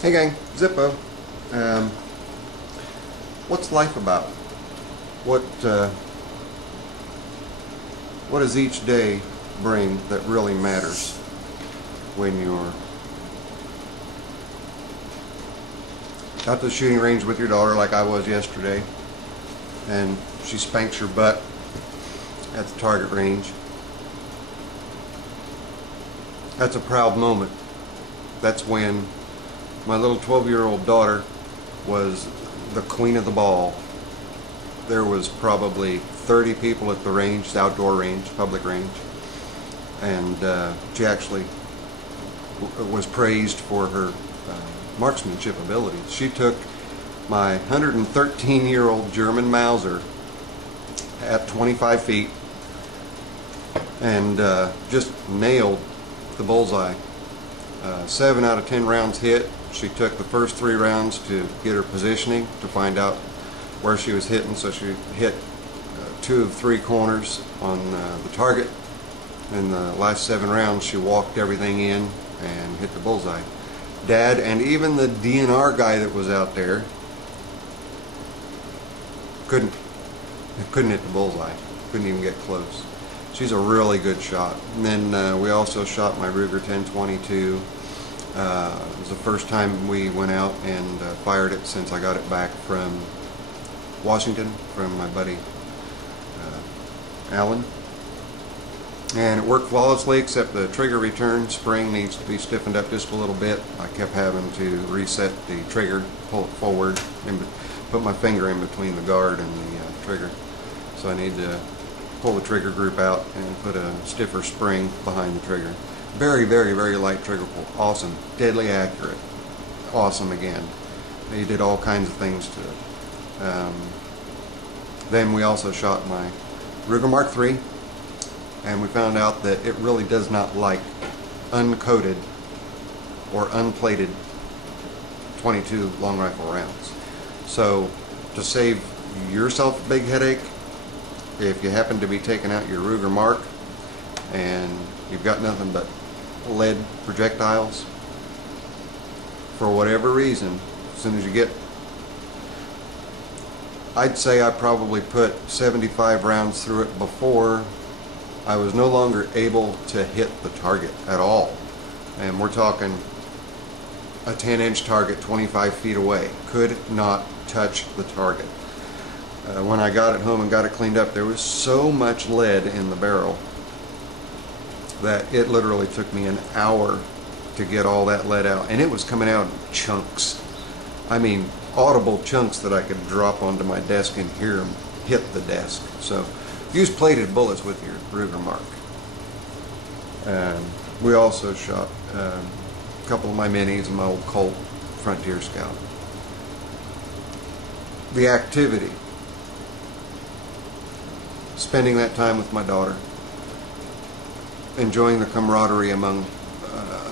Hey gang, Zippo. What's life about? What does each day bring that really matters when you're out to the shooting range with your daughter like I was yesterday, and she spanks your butt at the target range? That's a proud moment. That's when my little 12-year-old daughter was the queen of the ball. There was probably 30 people at the range, the outdoor range, public range, and she actually was praised for her marksmanship abilities. She took my 113-year-old German Mauser at 25 feet and just nailed the bullseye. 7 out of 10 rounds hit. She took the first 3 rounds to get her positioning, to find out where she was hitting, so she hit 2 of 3 corners on the target. In the last 7 rounds she walked everything in and hit the bullseye. Dad and even the DNR guy that was out there couldn't hit the bullseye, couldn't even get close. She's a really good shot. And then we also shot my Ruger 10-22. It was the first time we went out and fired it since I got it back from Washington, from my buddy Alan. And it worked flawlessly, except the trigger return spring needs to be stiffened up just a little bit. I kept having to reset the trigger, pull it forward, and put my finger in between the guard and the trigger. So I need to pull the trigger group out and put a stiffer spring behind the trigger. Very, very, very light trigger pull. Awesome. Deadly accurate. Awesome again. He did all kinds of things to it. Then we also shot my Ruger Mark III, and we found out that it really does not like uncoated or unplated 22 long rifle rounds. So to save yourself a big headache, if you happen to be taking out your Ruger Mark and you've got nothing but lead projectiles, for whatever reason, as soon as you get, I'd say I probably put 75 rounds through it before I was no longer able to hit the target at all. And we're talking a 10-inch target 25 feet away. Could not touch the target. When I got it home and got it cleaned up, there was so much lead in the barrel that it literally took me an hour to get all that lead out, and it was coming out in chunks. I mean, audible chunks that I could drop onto my desk and hear them hit the desk. So use plated bullets with your Ruger Mark. We also shot a couple of my minis and my old Colt Frontier Scout. The activity, spending that time with my daughter, enjoying the camaraderie among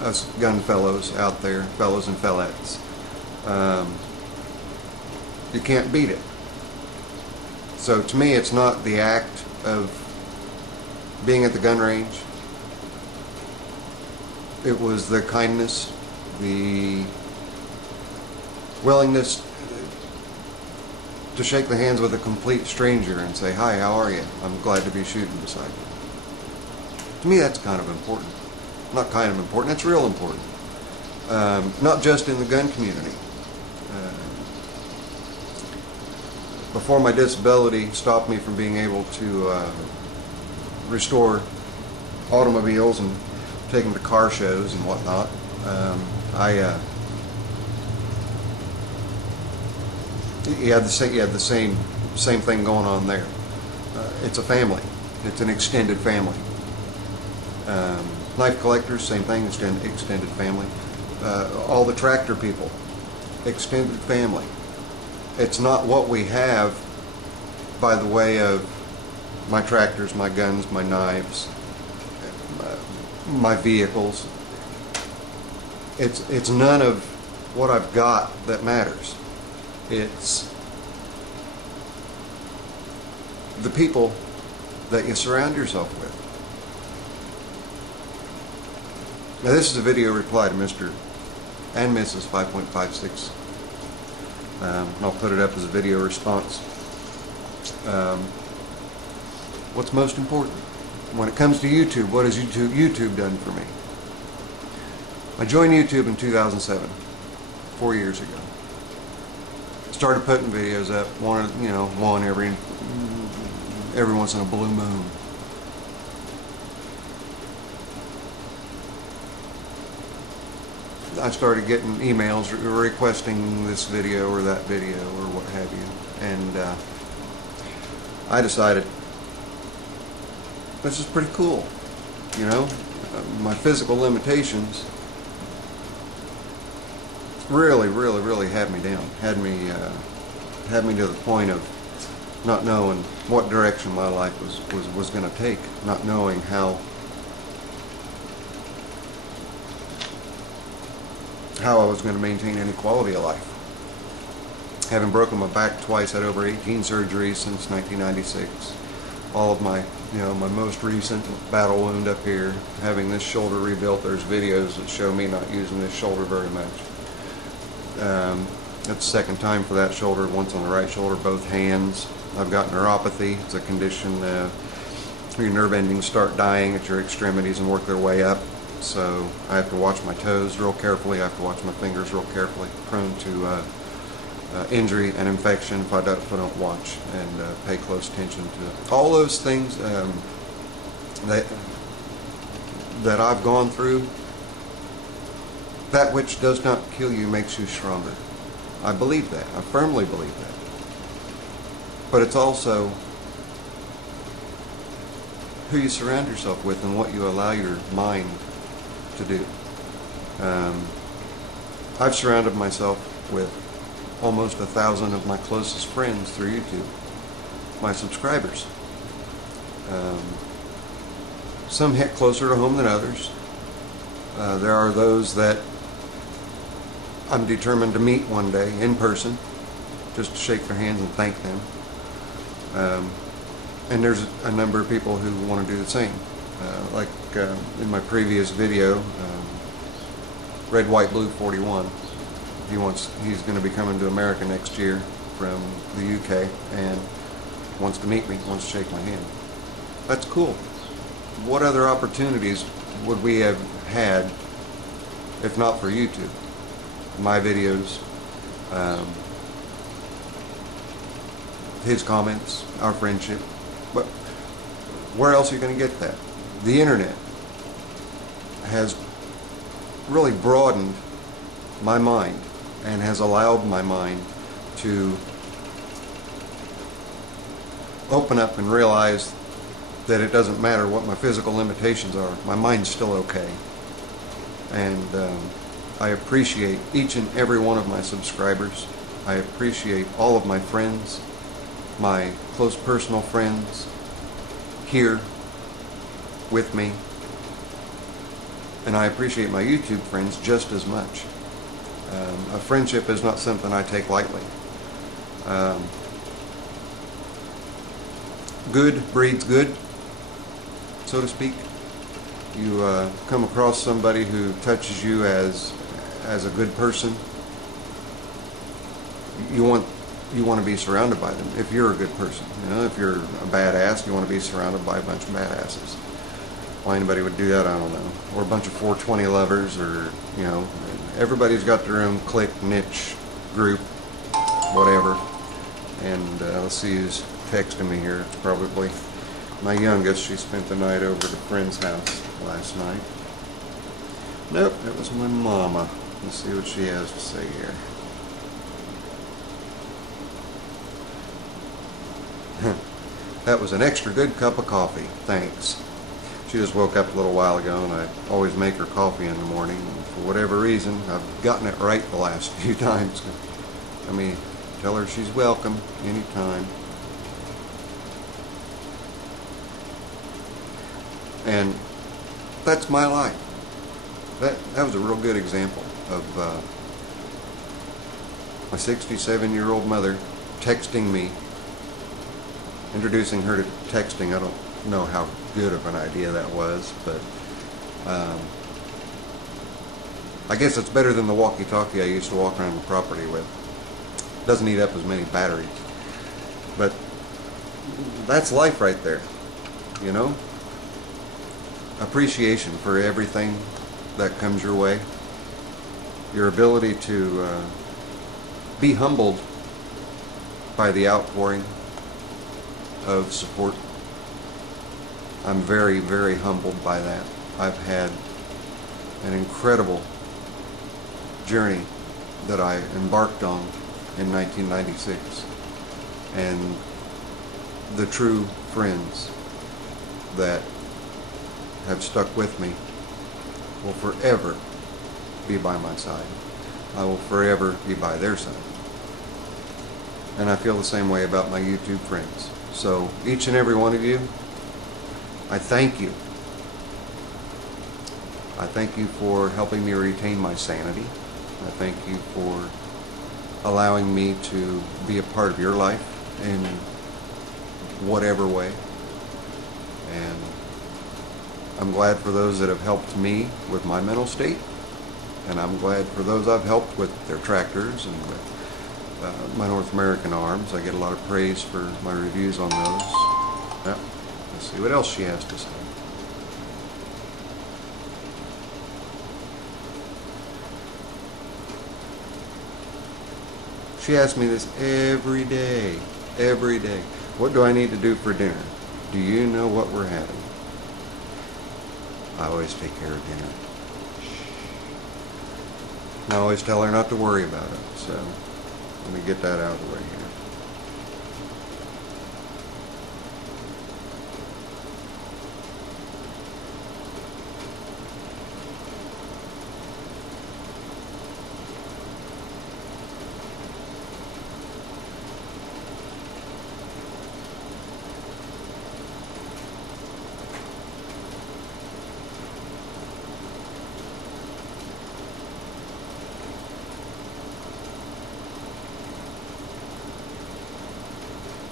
us gun fellows out there, fellows and fellettes. You can't beat it. So to me, it's not the act of being at the gun range. It was the kindness, the willingness to shake the hands with a complete stranger and say, "Hi, how are you? I'm glad to be shooting beside you." To me, that's kind of important. Not kind of important, that's real important. Not just in the gun community. Before my disability stopped me from being able to restore automobiles and take them to car shows and whatnot, you had the same thing going on there. It's a family. It's an extended family. Knife collectors, same thing, extended family. All the tractor people, extended family. It's not what we have by the way of my tractors, my guns, my knives, my vehicles. It's none of what I've got that matters. It's the people that you surround yourself with. Now this is a video reply to Mr. and Mrs.5.56. I'll put it up as a video response. What's most important? When it comes to YouTube, what has YouTube done for me? I joined YouTube in 2007, 4 years ago. Started putting videos up, one every once in a blue moon. I started getting emails requesting this video or that video or what have you, and I decided this is pretty cool. My physical limitations really had me down, had me to the point of not knowing what direction my life was going to take, not knowing how I was going to maintain any quality of life. Having broken my back twice, had over 18 surgeries since 1996. All of my most recent battle wound up here, having this shoulder rebuilt. There's videos that show me not using this shoulder very much. That's the second time for that shoulder, once on the right shoulder, both hands. I've got neuropathy. It's a condition where your nerve endings start dying at your extremities and work their way up. So I have to watch my toes real carefully. I have to watch my fingers real carefully. Prone to injury and infection if I don't watch and pay close attention to all those things that I've gone through. That which does not kill you makes you stronger. I believe that. I firmly believe that. But it's also who you surround yourself with and what you allow your mind to do. I've surrounded myself with almost 1,000 of my closest friends through YouTube, my subscribers. Some hit closer to home than others. There are those that I'm determined to meet one day in person, just to shake their hands and thank them. And there's a number of people who want to do the same. Like in my previous video, Red, White, Blue 41. He's going to be coming to America next year from the UK and wants to meet me, wants to shake my hand. That's cool. What other opportunities would we have had if not for YouTube? My videos, his comments, our friendship. But where else are you going to get that? The internet has really broadened my mind and has allowed my mind to open up and realize that it doesn't matter what my physical limitations are, my mind's still okay. And I appreciate each and every one of my subscribers. I appreciate all of my friends, my close personal friends here with me, and I appreciate my YouTube friends just as much. A friendship is not something I take lightly. Good breeds good, so to speak. You come across somebody who touches you as a good person. You want to be surrounded by them if you're a good person. If you're a badass, you want to be surrounded by a bunch of badasses. Why anybody would do that, I don't know. Or a bunch of 420 lovers, or everybody's got their own clique, niche, group, whatever. And let's see who's texting me here. It's probably my youngest. She spent the night over at a friend's house last night. Nope, it was my mama. Let's see what she has to say here. That was an extra good cup of coffee. Thanks. She just woke up a little while ago, and I always make her coffee in the morning. And for whatever reason, I've gotten it right the last few times. I mean, tell her she's welcome anytime. And that's my life. That was a real good example of my 67-year-old mother texting me, introducing her to texting. I don't know how good of an idea that was, but I guess it's better than the walkie-talkie I used to walk around the property with. Doesn't eat up as many batteries. But that's life right there, you know? Appreciation for everything that comes your way. Your ability to be humbled by the outpouring of support. I'm very, very humbled by that. I've had an incredible journey that I embarked on in 1996, and the true friends that have stuck with me will forever be by my side. I will forever be by their side. And I feel the same way about my YouTube friends. So each and every one of you, I thank you. I thank you for helping me retain my sanity. I thank you for allowing me to be a part of your life in whatever way. And I'm glad for those that have helped me with my mental state. And I'm glad for those I've helped with their tractors and with my North American arms. I get a lot of praise for my reviews on those. Yep. Let's see what else she has to say. She asks me this every day. Every day. What do I need to do for dinner? Do you know what we're having? I always take care of dinner. I always tell her not to worry about it. So let me get that out of the way here.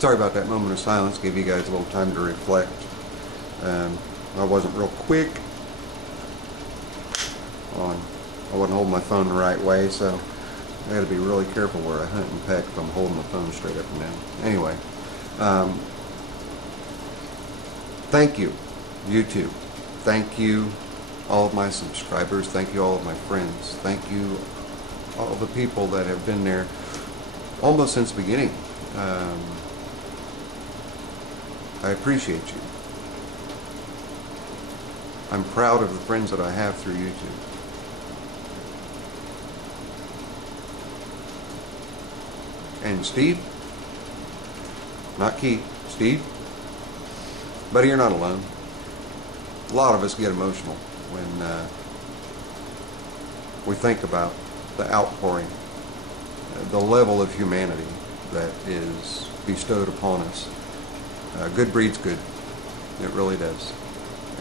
Sorry about that moment of silence. Gave you guys a little time to reflect. I wasn't real quick on. I wasn't holding my phone the right way, so I got to be really careful where I hunt and peck if I'm holding the phone straight up and down. Anyway, thank you, YouTube. Thank you, all of my subscribers. Thank you, all of my friends. Thank you, all the people that have been there almost since the beginning. I appreciate you. I'm proud of the friends that I have through YouTube. And Steve, not Keith, Steve, buddy, you're not alone. A lot of us get emotional when we think about the outpouring, the level of humanity that is bestowed upon us. Good breeds good. It really does.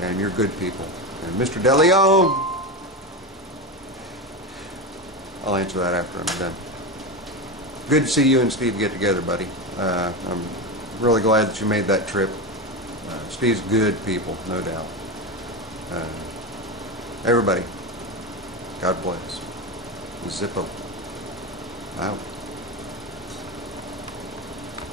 And you're good people. And Mr. DeLeon, I'll answer that after I'm done. Good to see you and Steve get together, buddy. I'm really glad that you made that trip. Steve's good people, no doubt. Everybody, God bless. Zippo. Out.